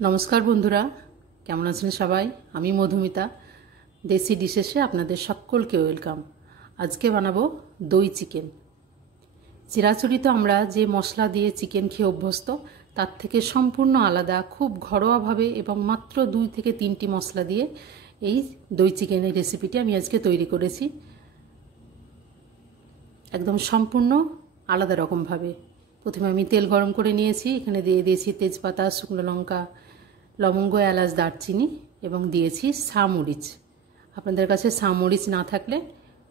নমস্কার বন্ধুরা, কেমন আছেন সবাই? আমি মধুমিতা, দেশি ডিশেসে আপনাদের সকলকে ওয়েলকাম। আজকে বানাবো দই চিকেন। চিরাচরিত আমরা যে মশলা দিয়ে চিকেন খেয়ে অভ্যস্ত, তার থেকে সম্পূর্ণ আলাদা, খুব ঘরোয়াভাবে এবং মাত্র 2 থেকে 3টি মশলা দিয়ে এই দই চিকেনের রেসিপিটি আমি আজকে তৈরি করেছি, একদম সম্পূর্ণ আলাদা রকমভাবে। প্রথমে আমি তেল গরম করে নিয়েছি, এখানে দিয়ে দিয়েছি তেজপাতা, শুকনো লঙ্কা, লবঙ্গ, এলাচ, দারচিনি এবং দিয়েছি সামরিচ। আপনাদের কাছে সামরিচ না থাকলে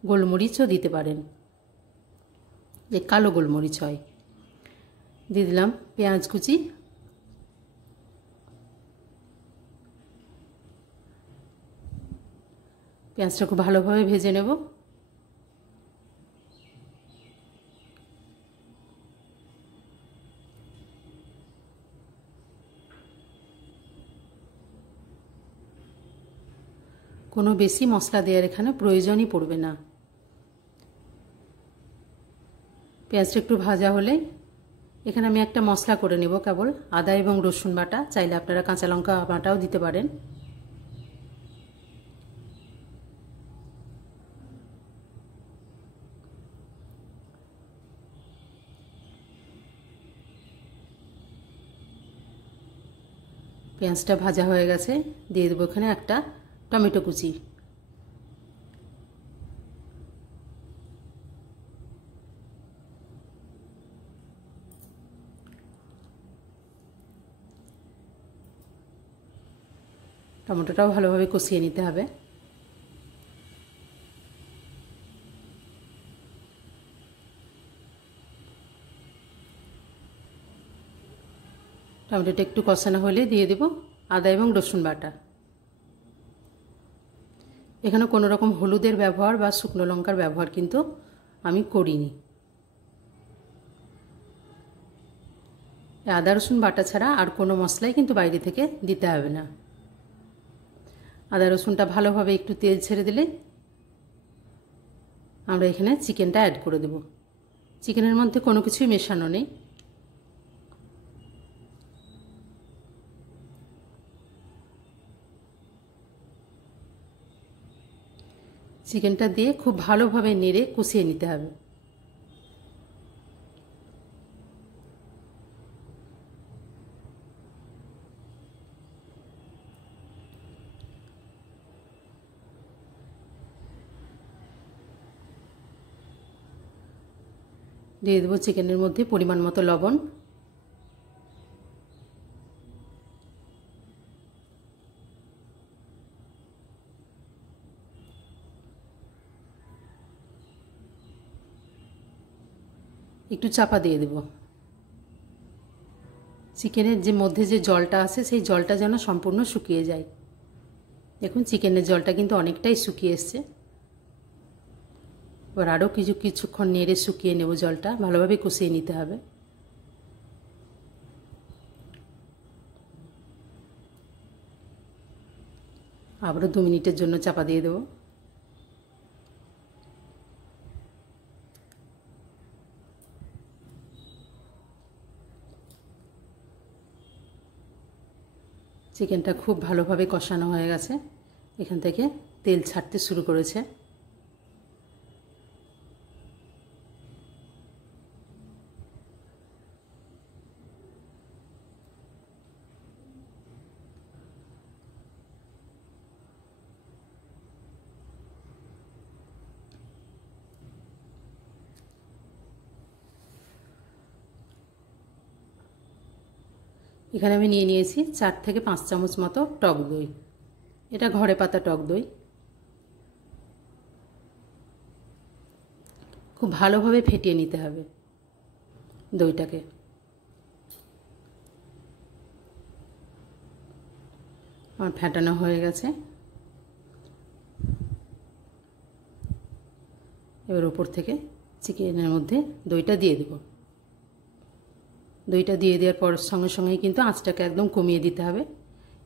গোলমরিচও দিতে পারেন, যে কালো গোলমরিচ হয়। দিয়ে দিলাম পেঁয়াজ কুচি, পেঁয়াজটা খুব ভালোভাবে ভেজে নেব। কোনো বেশি মশলা দেওয়ার এখানে প্রয়োজনই পড়বে না। পেঁয়াজটা একটু ভাজা হলে এখানে আমি একটা মশলা করে নেব, কেবল আদা এবং রসুন বাটা। চাইলে আপনারা কাঁচা লঙ্কা বাটাও দিতে পারেন। পেঁয়াজটা ভাজা হয়ে গেছে, দিয়ে দেবো এখানে একটা টমেটো কুচি। টমেটোটাও ভালোভাবে কষিয়ে নিতে হবে। টমেটোটা একটু কষানো হলে দিয়ে দেব আদা এবং রসুন বাটা। এখানে কোনো রকম হলুদের ব্যবহার বা শুকনো লঙ্কার ব্যবহার কিন্তু আমি করিনি। আদা রসুন বাটা ছাড়া আর কোনো মশলাই কিন্তু বাইরে থেকে দিতে হবে না। আদা রসুনটা ভালোভাবে একটু তেল ছেড়ে দিলে আমরা এখানে চিকেনটা অ্যাড করে দেব। চিকেনের মধ্যে কোনো কিছুই মেশানো নেই। চিকেনটা দিয়ে খুব ভালোভাবে নেড়ে কষিয়ে নিতে হবে। দিয়ে দেবো চিকেনের মধ্যে পরিমাণ মতো লবণ, একটু চাপা দিয়ে দেব। চিকেনের যে মধ্যে যে জলটা আছে সেই জলটা যেন সম্পূর্ণ শুকিয়ে যায়। দেখুন চিকেনের জলটা কিন্তু অনেকটাই শুকিয়ে এসছে। এবার আরও কিছুক্ষণ নেড়ে শুকিয়ে নেব, জলটা ভালোভাবে কষিয়ে নিতে হবে। আবারও 2 মিনিটের জন্য চাপা দিয়ে দেবো। চিকেনটা খুব ভালোভাবে কষানো হয়ে গেছে, এখান থেকে তেল ছাড়তে শুরু করেছে। এখানে আমি নিয়ে নিয়েছি 4 থেকে 5 চামচ মতো টক দই। এটা ঘরে পাতা টক দই। খুব ভালোভাবে ফেটিয়ে নিতে হবে দইটাকে। আমার ফেটানো হয়ে গেছে। এবার উপর থেকে চিকেনের মধ্যে দইটা দিয়ে দেব। দইটা দিয়ে দেওয়ার পর সঙ্গে সঙ্গেই কিন্তু আঁচটাকে একদম কমিয়ে দিতে হবে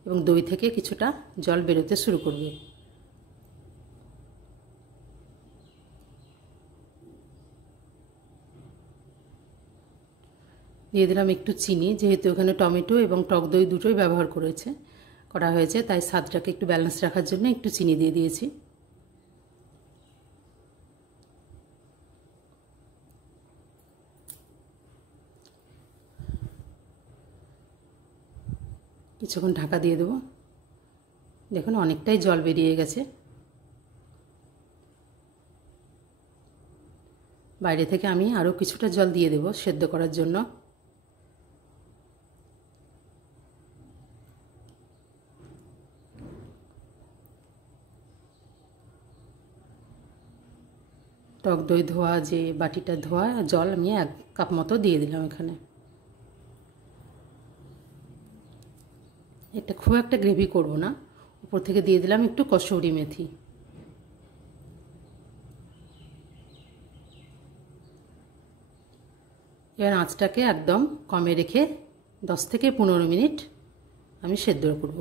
এবং দই থেকে কিছুটা জল বেরোতে শুরু করবে। দিয়ে দিলাম একটু চিনি, যেহেতু এখানে টমেটো এবং টক দই দুটোই ব্যবহার করা হয়েছে, তাই স্বাদটাকে একটু ব্যালেন্স রাখার জন্য একটু চিনি দিয়ে দিয়েছি। কিছুক্ষণ ঢাকা দিয়ে দেবো। দেখুন অনেকটাই জল বেরিয়ে গেছে। বাইরে থেকে আমি আরও কিছুটা জল দিয়ে দেব সেদ্ধ করার জন্য। টক দই ধোয়া যে বাটিটা ধোয়া জল আমি 1 কাপ মতো দিয়ে দিলাম এখানে। এটা খুব একটা গ্রেভি করব না, উপর থেকে দিয়ে দিলাম একটু কসুরি মেথি। এবার আঁচটাকে একদম কমে রেখে 10 থেকে 15 মিনিট আমি সেদ্ধ করব।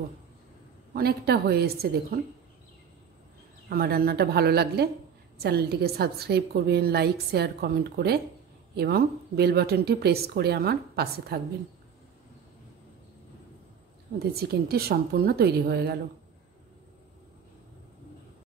অনেকটা হয়ে এসছে দেখুন। আমার রান্নাটা ভালো লাগলে চ্যানেলটিকে সাবস্ক্রাইব করবেন, লাইক শেয়ার কমেন্ট করে এবং বেল বাটনটি প্রেস করে আমার পাশে থাকবেন। আমাদের চিকেনটি সম্পূর্ণ তৈরি হয়ে গেল।